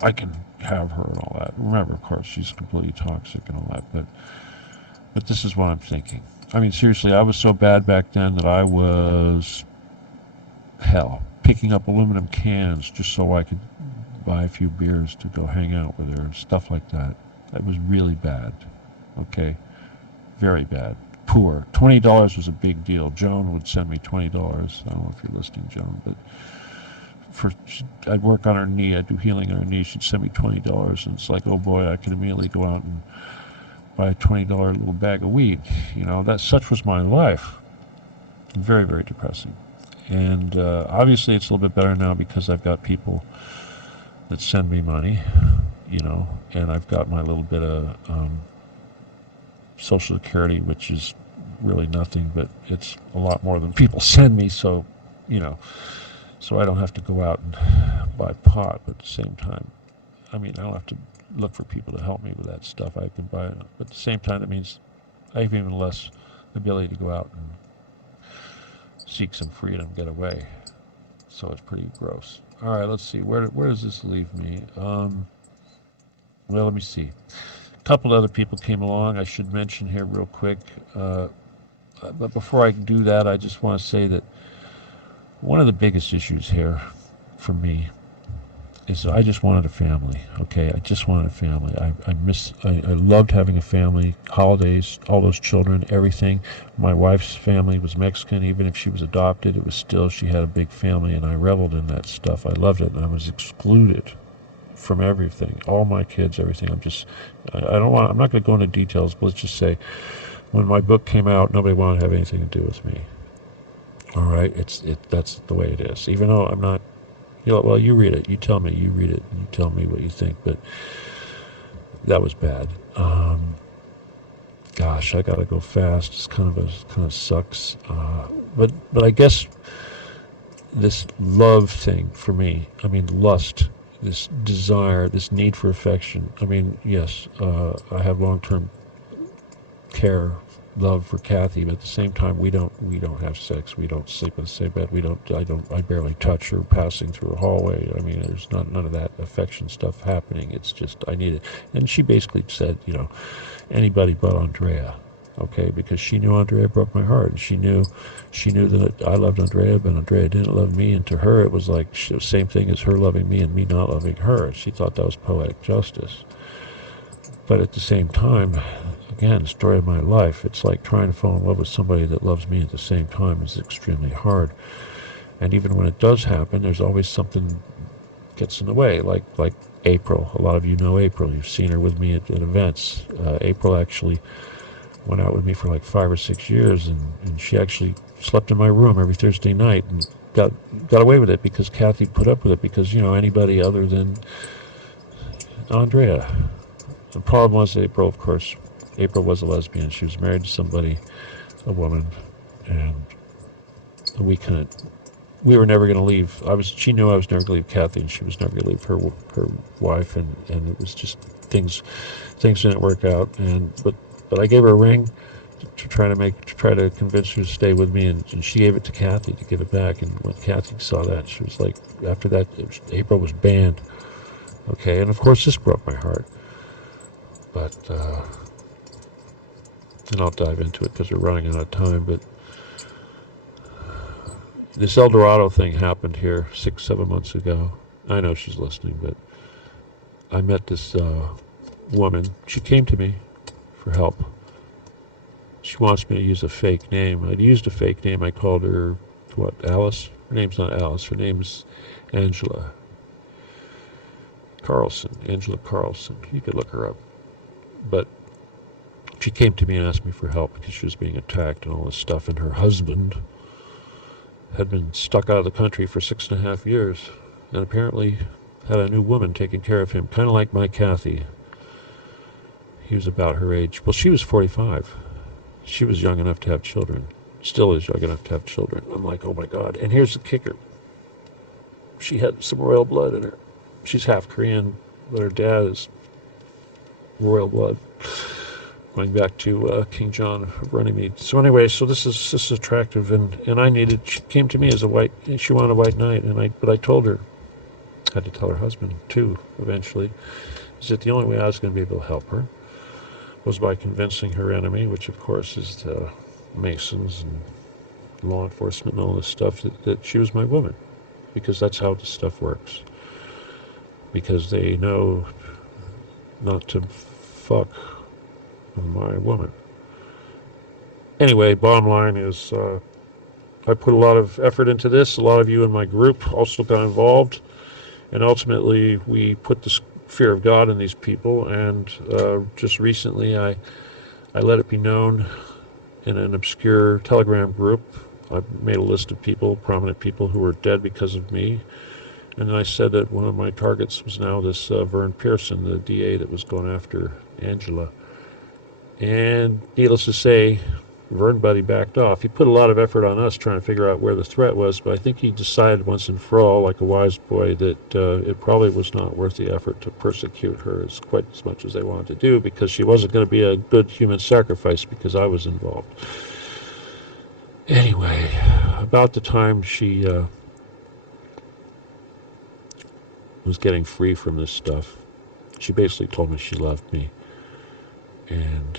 I can have her and all that. Remember, of course, she's completely toxic and all that. But this is what I'm thinking. I mean, seriously, I was so bad back then that I was, picking up aluminum cans just so I could buy a few beers to go hang out with her and stuff like that. That was really bad. Okay, very bad. Poor. $20 was a big deal. Joan would send me $20. I don't know if you're listening, Joan, but I'd work on her knee. I'd do healing on her knee. She'd send me $20, and it's like, oh boy, I can immediately go out and buy a $20 little bag of weed. Such was my life. Very, very depressing. And obviously, it's a little bit better now because I've got people that send me money, and I've got my little bit of Social Security, which is really nothing, but it's a lot more than people send me, so so I don't have to go out and buy pot. But at the same time, I don't have to look for people to help me with that stuff. I can buy it, but at the same time, that means I have even less ability to go out and seek some freedom, get away. So it's pretty gross. All right, let's see. Where does this leave me? Well, let me see. A couple other people came along. I should mention here real quick. But before I do that, I just want to say that one of the biggest issues here for me is I just wanted a family. Okay, I just wanted a family. I loved having a family, holidays, all those children, everything. My wife's family was Mexican. Even if she was adopted, it was still, she had a big family, and I reveled in that stuff. I loved it, and I was excluded from everything, all my kids, everything. I'm not going to go into details, but let's just say when my book came out, nobody wanted to have anything to do with me. All right, that's the way it is. Even though I'm not, well, you read it, you tell me, you read it, and you tell me what you think. But that was bad. Gosh, I gotta go fast. It's kind of sucks. But I guess this love thing for me, lust, this desire, this need for affection. Yes, I have long-term care, love for Kathy, but at the same time, we don't have sex. We don't sleep in the same bed. I barely touch her passing through a hallway. There's none of that affection stuff happening. It's just, I need it. And she basically said, anybody but Andrea. Okay, because she knew Andrea broke my heart, and she knew that I loved Andrea, but Andrea didn't love me, and to her it was like the same thing as her loving me and me not loving her. She thought that was poetic justice. But at the same time, again, story of my life, it's like trying to fall in love with somebody that loves me at the same time is extremely hard. And even when it does happen, there's always something gets in the way, like April. A lot of you know April. You've seen her with me at events. April actually went out with me for like 5 or 6 years, and she actually slept in my room every Thursday night and got away with it because Kathy put up with it, because anybody other than Andrea. The problem was April, of course. April was a lesbian. She was married to somebody, a woman, and we were never going to leave. She knew I was never going to leave Kathy, and she was never going to leave her wife, and it was just things didn't work out. But I gave her a ring to try to convince her to stay with me, and she gave it to Kathy to give it back. And when Kathy saw that, she was like, after that, April was banned. Okay, and of course this broke my heart. But and I'll dive into it because we're running out of time. But this El Dorado thing happened here 6-7 months ago. I know she's listening, but I met this woman. She came to me for help. She wants me to use a fake name. I'd used a fake name. I called her, what, Alice? Her name's not Alice. Her name's Angela Carlson. Angela Carlson. You could look her up. But she came to me and asked me for help because she was being attacked and all this stuff. And her husband had been stuck out of the country for 6.5 years and apparently had a new woman taking care of him, kind of like my Kathy. He was about her age. Well, she was 45. She was young enough to have children. Still is young enough to have children. I'm like, oh my God. And here's the kicker. She had some royal blood in her. She's half Korean, but her dad is royal blood, going back to King John of Runnymede. So anyway, so this is attractive, and she came to me as she wanted a white knight, but I told her, had to tell her husband too, eventually, is that the only way I was going to be able to help her was by convincing her enemy, which of course is the Masons and law enforcement and all this stuff, that she was my woman, because that's how this stuff works. Because they know not to fuck my woman. Anyway, bottom line is I put a lot of effort into this. A lot of you in my group also got involved, and ultimately we put the fear of God in these people, and just recently I let it be known in an obscure Telegram group. I made a list of people, prominent people, who were dead because of me. And then I said that one of my targets was now this Vern Pearson, the DA that was going after Angela. And needless to say, Vern Buddy backed off. He put a lot of effort on us trying to figure out where the threat was, but I think he decided once and for all, like a wise boy, that it probably was not worth the effort to persecute her quite as much as they wanted to do, because she wasn't going to be a good human sacrifice because I was involved. Anyway, about the time she was getting free from this stuff, she basically told me she loved me. And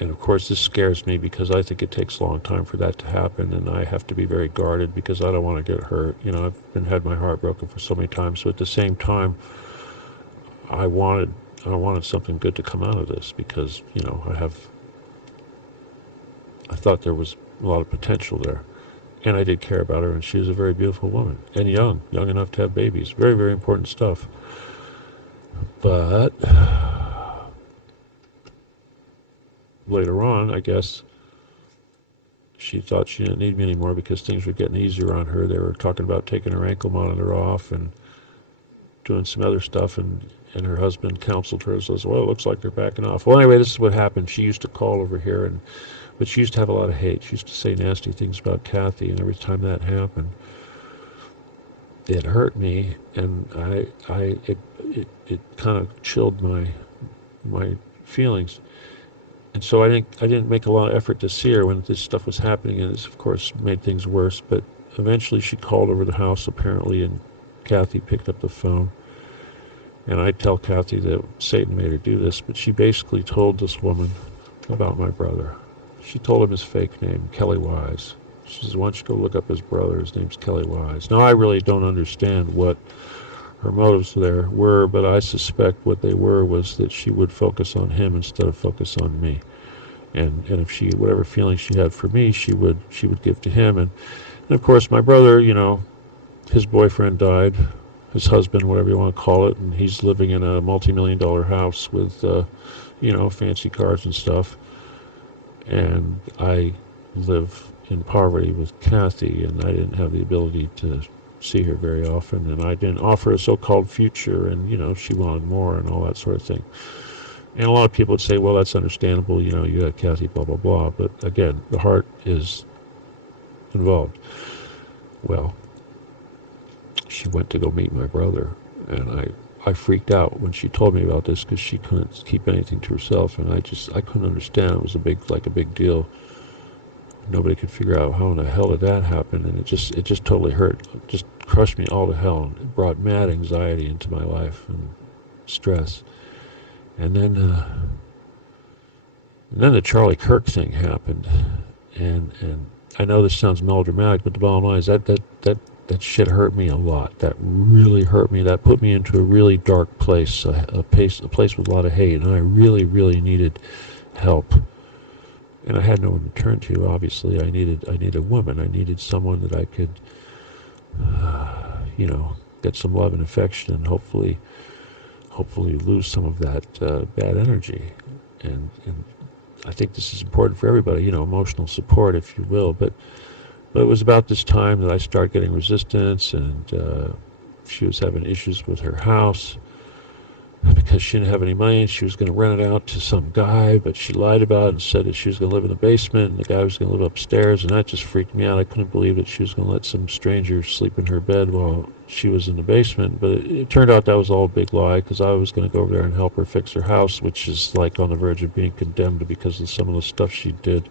of course this scares me because I think it takes a long time for that to happen, and I have to be very guarded because I don't want to get hurt. You know, I've had my heart broken for so many times, so at the same time I wanted something good to come out of this, because, you know, I thought there was a lot of potential there. And I did care about her, and she was a very beautiful woman, and young enough to have babies. Very, very important stuff. But later on, I guess, she thought she didn't need me anymore because things were getting easier on her. They were talking about taking her ankle monitor off and doing some other stuff, and her husband counseled her and says, well, it looks like they're backing off. Well, anyway, this is what happened. She used to call over here, but she used to have a lot of hate. She used to say nasty things about Kathy, and every time that happened, it hurt me, and it kind of chilled my feelings. And so I didn't make a lot of effort to see her when this stuff was happening, and this, of course, made things worse. But eventually she called over the house, apparently, and Kathy picked up the phone. And I tell Kathy that Satan made her do this, but she basically told this woman about my brother. She told him his fake name, Kelley Wise. She says, why don't you go look up his brother? His name's Kelley Wise. Now, I really don't understand what her motives there were, but I suspect what they were was that she would focus on him instead of focus on me. And if she, whatever feeling she had for me, she would give to him. And of course, my brother, you know, his boyfriend died, his husband, whatever you want to call it, and he's living in a multi-million-dollar house with, you know, fancy cars and stuff. And I live in poverty with Kathy, and I didn't have the ability to see her very often, and I didn't offer a so-called future, and, you know, she wanted more and all that sort of thing. And a lot of people would say, well, that's understandable, you know, you got Kathy, blah, blah, blah. But again, the heart is involved. Well, she went to go meet my brother, and I freaked out when she told me about this, because she couldn't keep anything to herself, and I couldn't understand. It was a big deal. Nobody could figure out how in the hell did that happen, and it just totally hurt. It just crushed me all to hell, and it brought mad anxiety into my life and stress. And then the Charlie Kirk thing happened, and I know this sounds melodramatic, but the bottom line is that shit hurt me a lot. That really hurt me. That put me into a really dark place, a place with a lot of hate, and I really, really needed help. and I had no one to turn to. Obviously, I needed a woman. I needed someone that I could, get some love and affection, and hopefully lose some of that bad energy. And I think this is important for everybody. Emotional support, if you will. But it was about this time that I started getting resistance, and she was having issues with her house because she didn't have any money, and she was going to rent it out to some guy, but she lied about it and said that she was going to live in the basement and the guy was going to live upstairs, and that just freaked me out. I couldn't believe that she was going to let some stranger sleep in her bed while she was in the basement. But it turned out that was all a big lie, because I was going to go over there and help her fix her house, which is like on the verge of being condemned because of some of the stuff she did.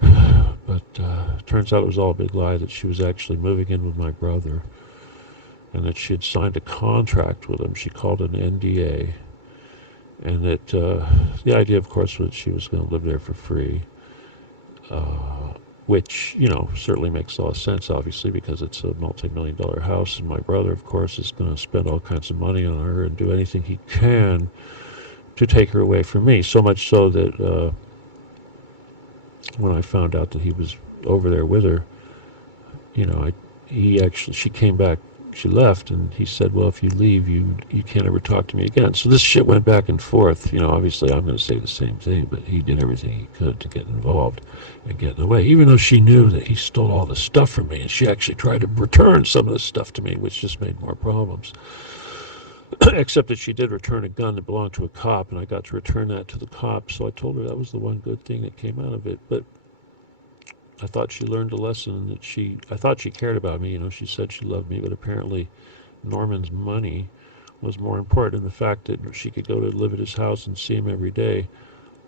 But turns out it was all a big lie, that she was actually moving in with my brother, and that she had signed a contract with him. She called it an NDA, and that the idea, of course, was that she was going to live there for free, which, certainly makes a lot of sense, obviously, because it's a multi-million-dollar house, and my brother, of course, is going to spend all kinds of money on her and do anything he can to take her away from me, so much so that when I found out that he was over there with her, she came back. She left, and he said, well, if you leave, you can't ever talk to me again. So this shit went back and forth. Obviously I'm going to say the same thing, but he did everything he could to get involved and get in the way, even though she knew that he stole all the stuff from me, and she actually tried to return some of the stuff to me, which just made more problems. Except that she did return a gun that belonged to a cop, and I got to return that to the cop, so I told her that was the one good thing that came out of it. But I thought she learned a lesson, that I thought she cared about me. She said she loved me, but apparently Norman's money was more important, and the fact that she could go to live at his house and see him every day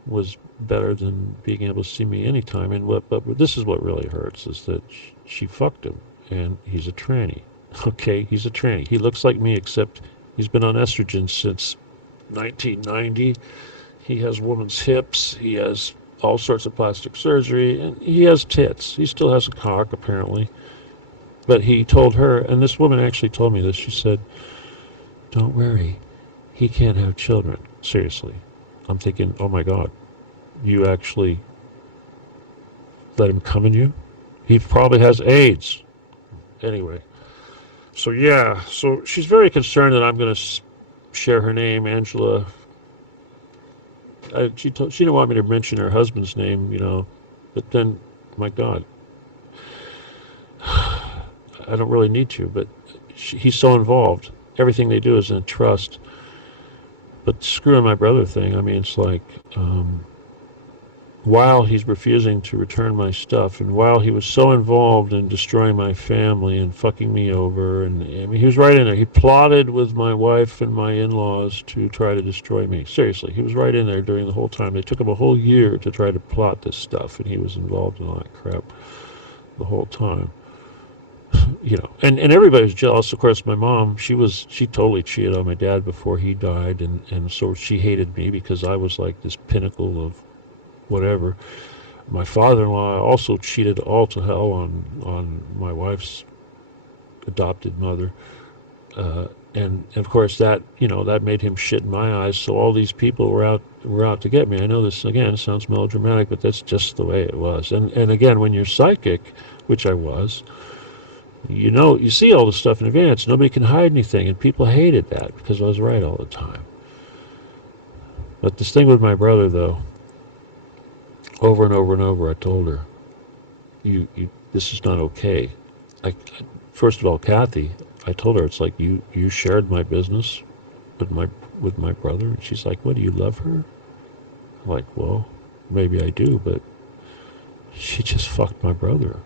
was better than being able to see me anytime. But this is what really hurts, is that she fucked him, and he's a tranny. Okay, he's a tranny. He looks like me, except he's been on estrogen since 1990. He has woman's hips. He has all sorts of plastic surgery, and he has tits. He still has a cock, apparently. But he told her, and this woman actually told me this, she said, don't worry, he can't have children. Seriously. I'm thinking, oh my God, you actually let him come in you? He probably has AIDS. Anyway. So yeah, so she's very concerned that I'm going to share her name, Angela. She didn't want me to mention her husband's name, but then, my God, I don't really need to, but he's so involved. Everything they do is in trust. But screwing my brother thing, it's like, while he's refusing to return my stuff, and while he was so involved in destroying my family and fucking me over, and he was right in there. He plotted with my wife and my in-laws to try to destroy me. Seriously, he was right in there during the whole time. It took him a whole year to try to plot this stuff, and he was involved in all that crap the whole time. And everybody was jealous. Of course, my mom, she totally cheated on my dad before he died, and so she hated me because I was like this pinnacle of whatever. My father-in-law also cheated all to hell on my wife's adopted mother, and of course that made him shit in my eyes. So all these people were out to get me. I know this again sounds melodramatic, but that's just the way it was. And again, when you're psychic, which I was, you see all the stuff in advance. Nobody can hide anything, and people hated that because I was right all the time. But this thing with my brother, though, over and over and over, I told her, this is not okay. First of all, Kathy, I told her, it's like you shared my business with my brother, and she's like, what, do you love her? I'm like, well, maybe I do, but she just fucked my brother.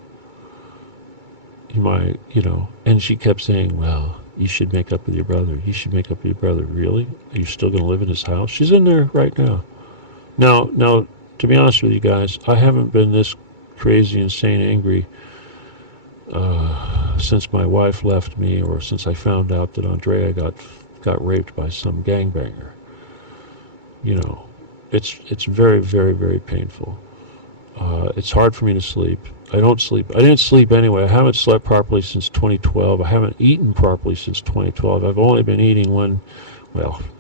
And she kept saying, well, you should make up with your brother. You should make up with your brother. Really? Are you still going to live in his house? She's in there right now. Now, to be honest with you guys, I haven't been this crazy, insane, angry since my wife left me, or since I found out that Andrea got raped by some gangbanger. It's very, very, very painful. It's hard for me to sleep. I don't sleep. I didn't sleep anyway. I haven't slept properly since 2012. I haven't eaten properly since 2012. I've only been eating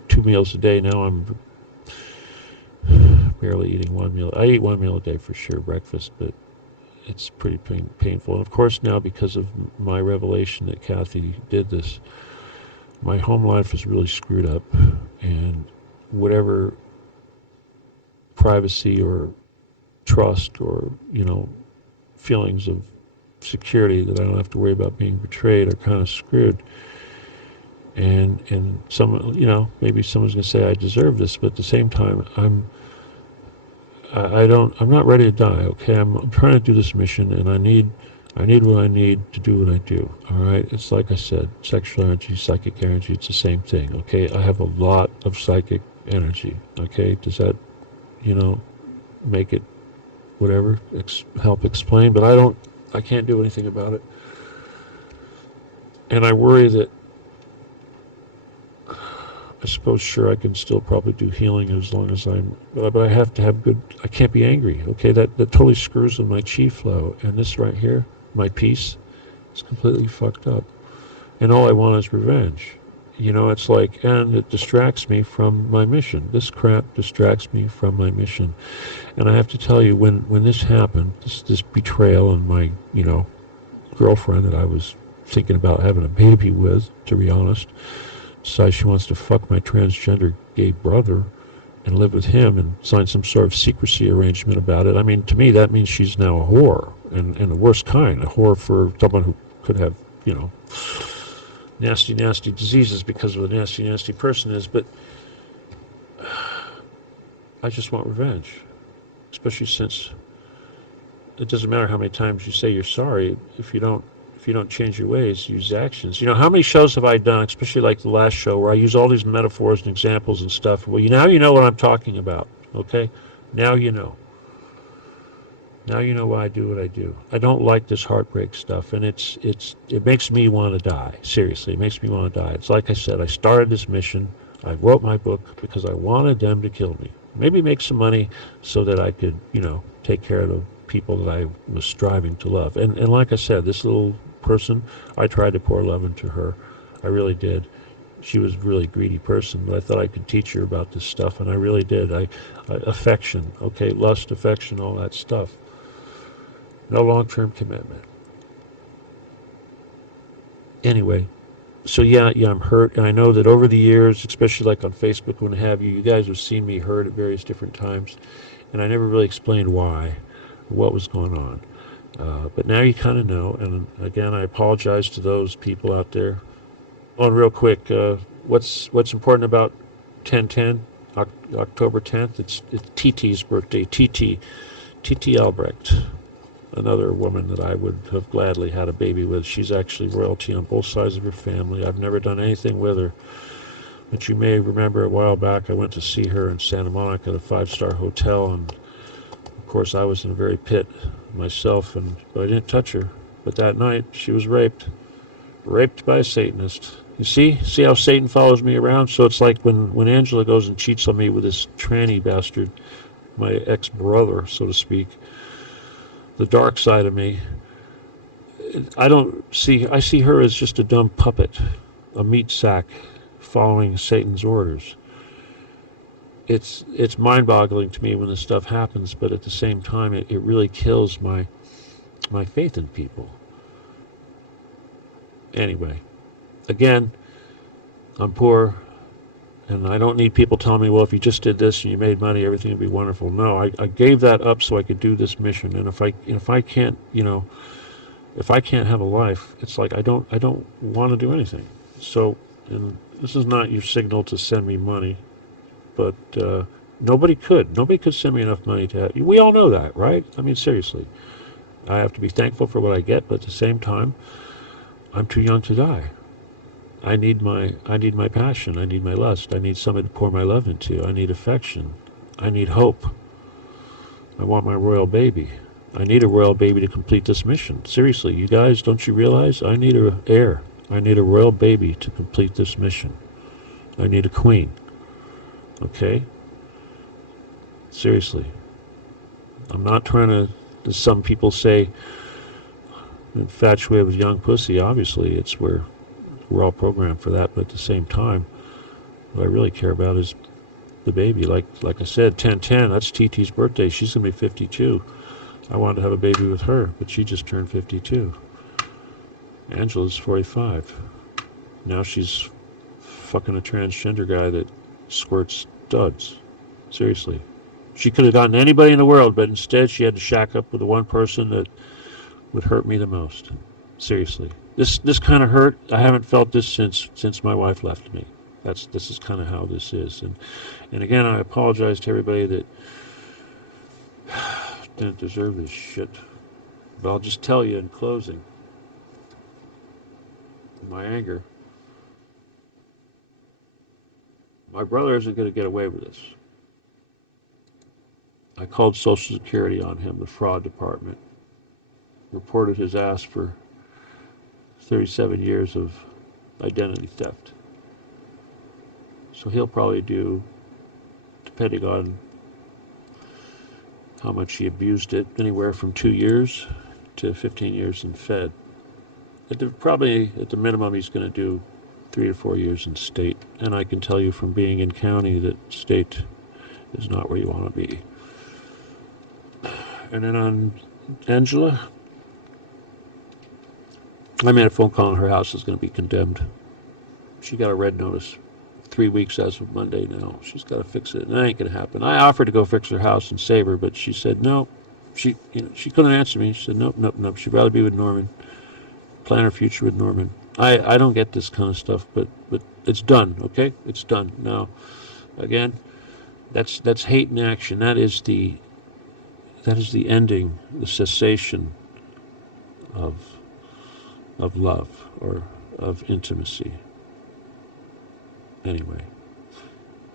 2 meals a day. Now I'm barely eating one meal. I eat one meal a day for sure, breakfast, but it's pretty painful. And of course now, because of my revelation that Kathy did this, my home life is really screwed up, and whatever privacy or trust or, feelings of security that I don't have to worry about being betrayed are kind of screwed. And some, maybe someone's going to say I deserve this, but at the same time, I'm not ready to die. Okay, I'm trying to do this mission, and I need what I need to do what I do. All right, it's like I said, sexual energy, psychic energy, it's the same thing. Okay, I have a lot of psychic energy. Okay, does that, make it whatever, help explain? But I can't do anything about it, and I worry that. I suppose, sure, I can still probably do healing as long as but I have to have I can't be angry, okay? That totally screws with my chi flow. And this right here, my peace, is completely fucked up. And all I want is revenge. It's like, and it distracts me from my mission. This crap distracts me from my mission. And I have to tell you, when this happened, this betrayal and my, girlfriend that I was thinking about having a baby with, to be honest, decides she wants to fuck my transgender gay brother and live with him and sign some sort of secrecy arrangement about it. I mean, to me, that means she's now a whore, and the worst kind, a whore for someone who could have, nasty, nasty diseases because of a nasty, nasty person is. But I just want revenge, especially since it doesn't matter how many times you say you're sorry if you don't change your ways, use actions. How many shows have I done, especially like the last show, where I use all these metaphors and examples and stuff? Well, now you know what I'm talking about, okay? Now you know. Now you know why I do what I do. I don't like this heartbreak stuff, and it makes me want to die. Seriously, it makes me want to die. It's like I said, I started this mission. I wrote my book because I wanted them to kill me. Maybe make some money so that I could, take care of the people that I was striving to love. And like I said, this little person, I tried to pour love into her. I really did. She was a really greedy person, but I thought I could teach her about this stuff, and I really did. Affection, okay, lust, affection, all that stuff. No long-term commitment. Anyway, so yeah, I'm hurt, and I know that over the years, especially like on Facebook and what have you, you guys have seen me hurt at various different times, and I never really explained why, what was going on. But now you kind of know, and again, I apologize to those people out there. On real quick, what's important about 10/10, October 10th? It's TT's birthday. TT Albrecht, another woman that I would have gladly had a baby with. She's actually royalty on both sides of her family. I've never done anything with her, but you may remember a while back I went to see her in Santa Monica at a 5-star hotel, and of course I was in a very pit myself, but I didn't touch her. But that night she was raped by a Satanist. You see how Satan follows me around? So it's like when Angela goes and cheats on me with this tranny bastard, my ex-brother, so to speak, the dark side of me, I see her as just a dumb puppet, a meat sack following Satan's orders. It's mind-boggling to me when this stuff happens, but at the same time, it really kills my faith in people. Anyway, again, I'm poor, and I don't need people telling me, well, if you just did this and you made money, everything would be wonderful. No, I gave that up so I could do this mission, and if I can't, if I can't have a life, it's like I don't want to do anything. So, and this is not your signal to send me money. But nobody could send me enough money to have. We all know that, right? I mean, seriously. I have to be thankful for what I get, but at the same time, I'm too young to die. I need my passion. I need my lust. I need somebody to pour my love into. I need affection. I need hope. I want my royal baby. I need a royal baby to complete this mission. Seriously, you guys, don't you realize? I need an heir. I need a royal baby to complete this mission. I need a queen. Okay? Seriously. I'm not trying to, as some people say, infatuated with young pussy. Obviously, we're all programmed for that, but at the same time, what I really care about is the baby. Like I said, 10/10. That's TT's birthday. She's gonna be 52. I wanted to have a baby with her, but she just turned 52. Angela's 45. Now she's fucking a transgender guy that squirts duds. Seriously. She could have gotten anybody in the world, but instead she had to shack up with the one person that would hurt me the most. Seriously. This kind of hurt, I haven't felt this since my wife left me. This is kind of how this is. And again, I apologize to everybody that didn't deserve this shit. But I'll just tell you in closing, my anger, my brother isn't going to get away with this. I called Social Security on him, the fraud department, reported his ass for 37 years of identity theft. So he'll probably do, depending on how much he abused it, anywhere from 2 years to 15 years in Fed. Probably at the minimum he's going to do 3 to 4 years in state. And I can tell you from being in county that state is not where you want to be. And then on Angela, I made a phone call and her house is going to be condemned. She got a red notice 3 weeks as of Monday now. She's got to fix it, and that ain't going to happen. I offered to go fix her house and save her, but she said no. She couldn't answer me. She said nope. She'd rather be with Norman, plan her future with Norman. I don't get this kind of stuff, but it's done. Okay, it's done now. Again, that's hate in action. That is the ending, the cessation of love or of intimacy. Anyway.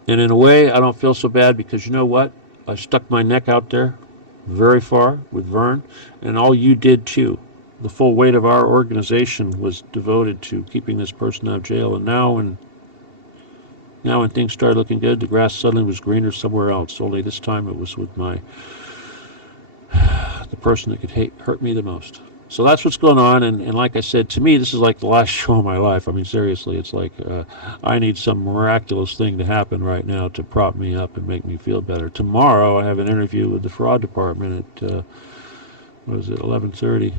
And in a way, I don't feel so bad because you know what? I stuck my neck out there very far with Vern, and all you did too. The full weight of our organization was devoted to keeping this person out of jail, and now when things started looking good, the grass suddenly was greener somewhere else. Only this time it was with the person that could hurt me the most. So that's what's going on, and like I said, to me, this is like the last show of my life. I mean, seriously, it's like I need some miraculous thing to happen right now to prop me up and make me feel better. Tomorrow, I have an interview with the fraud department at, 11:30.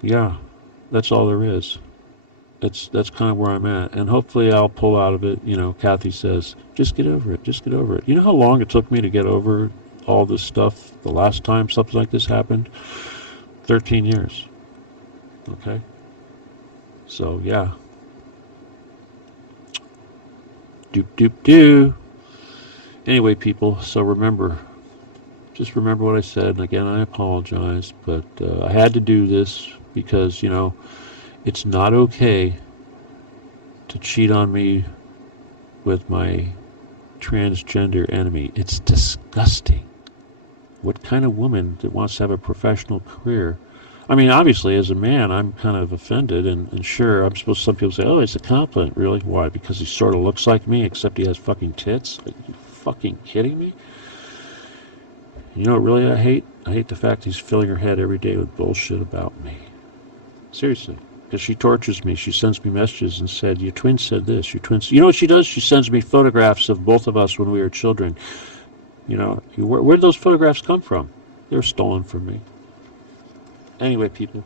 Yeah, that's all there is. That's kind of where I'm at, and hopefully I'll pull out of it. You know, Kathy says, just get over it, just get over it. You know how long it took me to get over all this stuff the last time something like this happened? 13 years. Okay? So, yeah. Doop. Anyway, people, so just remember what I said. And again, I apologize, but I had to do this because, you know, it's not okay to cheat on me with my transgender enemy. It's disgusting. What kind of woman that wants to have a professional career? I mean, obviously, as a man, I'm kind of offended, and sure, I'm supposed to, some people say, oh, it's a compliment. Really? Why? Because he sort of looks like me, except he has fucking tits? Are you fucking kidding me? You know what really I hate? I hate the fact he's filling her head every day with bullshit about me. Seriously. Because she tortures me. She sends me messages and said, your twin said this, your twin... You know what she does? She sends me photographs of both of us when we were children. You know, where did those photographs come from? They were stolen from me. Anyway, people,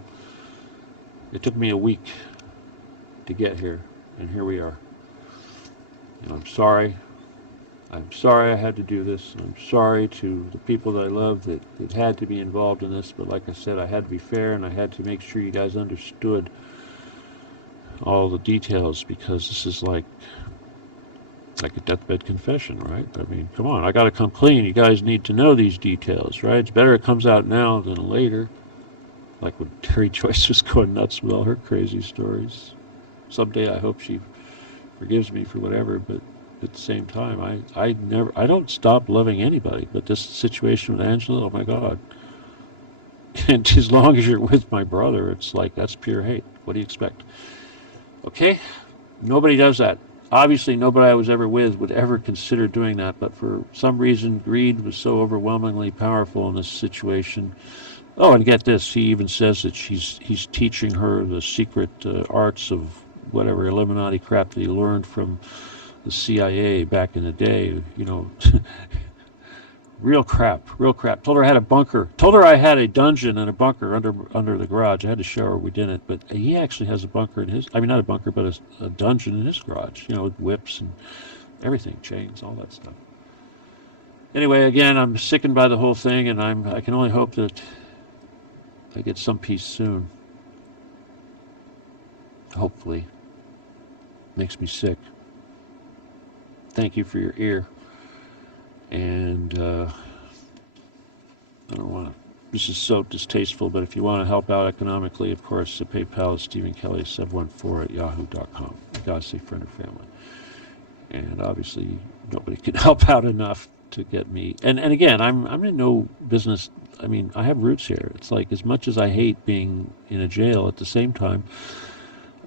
it took me a week to get here, and here we are. And I'm sorry. I'm sorry I had to do this. I'm sorry to the people that I love that had to be involved in this, but like I said, I had to be fair, and I had to make sure you guys understood all the details, because this is like a deathbed confession, right? I mean, come on, I got to come clean. You guys need to know these details, right? It's better it comes out now than later. Like when Terry Joyce was going nuts with all her crazy stories. Someday I hope she forgives me for whatever, but at the same time, I don't stop loving anybody. But this situation with Angela, oh my God. And as long as you're with my brother, it's like, that's pure hate. What do you expect? Okay? Nobody does that. Obviously, nobody I was ever with would ever consider doing that, but for some reason, greed was so overwhelmingly powerful in this situation. Oh, and get this, he even says that he's teaching her the secret arts of whatever Illuminati crap that he learned from the CIA back in the day, real crap, real crap. Told her I had a bunker. Told her I had a dungeon and a bunker under the garage. I had to show her we didn't, but he actually has a bunker in his. I mean, not a bunker, but a dungeon in his garage. With whips and everything, chains, all that stuff. Anyway, again, I'm sickened by the whole thing, and I can only hope that I get some peace soon. Hopefully, makes me sick. Thank you for your ear. And I don't want to, this is so distasteful, but if you want to help out economically, of course, the PayPal is StephenKelly714@yahoo.com. You gotta say friend or family. And obviously, nobody can help out enough to get me. And again, I'm in no business. I mean, I have roots here. It's like, as much as I hate being in a jail, at the same time,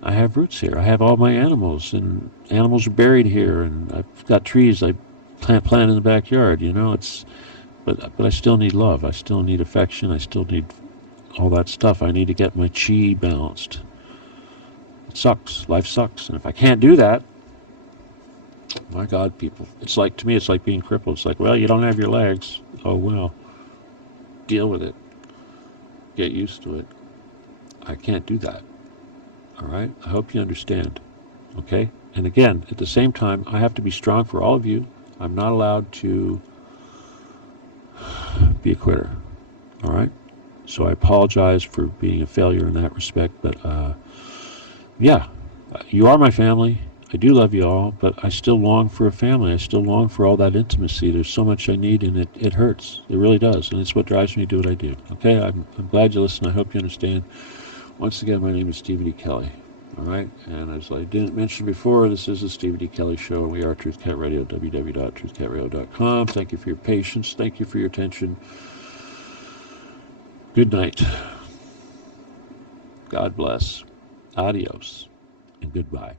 I have roots here. I have all my animals, and animals are buried here, and I've got trees I plant in the backyard. But I still need love. I still need affection. I still need all that stuff. I need to get my chi balanced. It sucks. Life sucks. And if I can't do that, my God, people, to me, it's like being crippled. It's like, well, you don't have your legs. Oh, well, deal with it. Get used to it. I can't do that. All right? I hope you understand. Okay? And again, at the same time, I have to be strong for all of you. I'm not allowed to be a quitter. All right? So I apologize for being a failure in that respect. But, yeah, you are my family. I do love you all, but I still long for a family. I still long for all that intimacy. There's so much I need, and it hurts. It really does. And it's what drives me to do what I do. Okay? I'm glad you listen. I hope you understand. Once again, my name is Stephen D. Kelley. All right? And as I didn't mention before, this is the Stephen D. Kelley Show, and we are Truth Cat Radio, www.truthcatradio.com. Thank you for your patience. Thank you for your attention. Good night. God bless. Adios. And goodbye.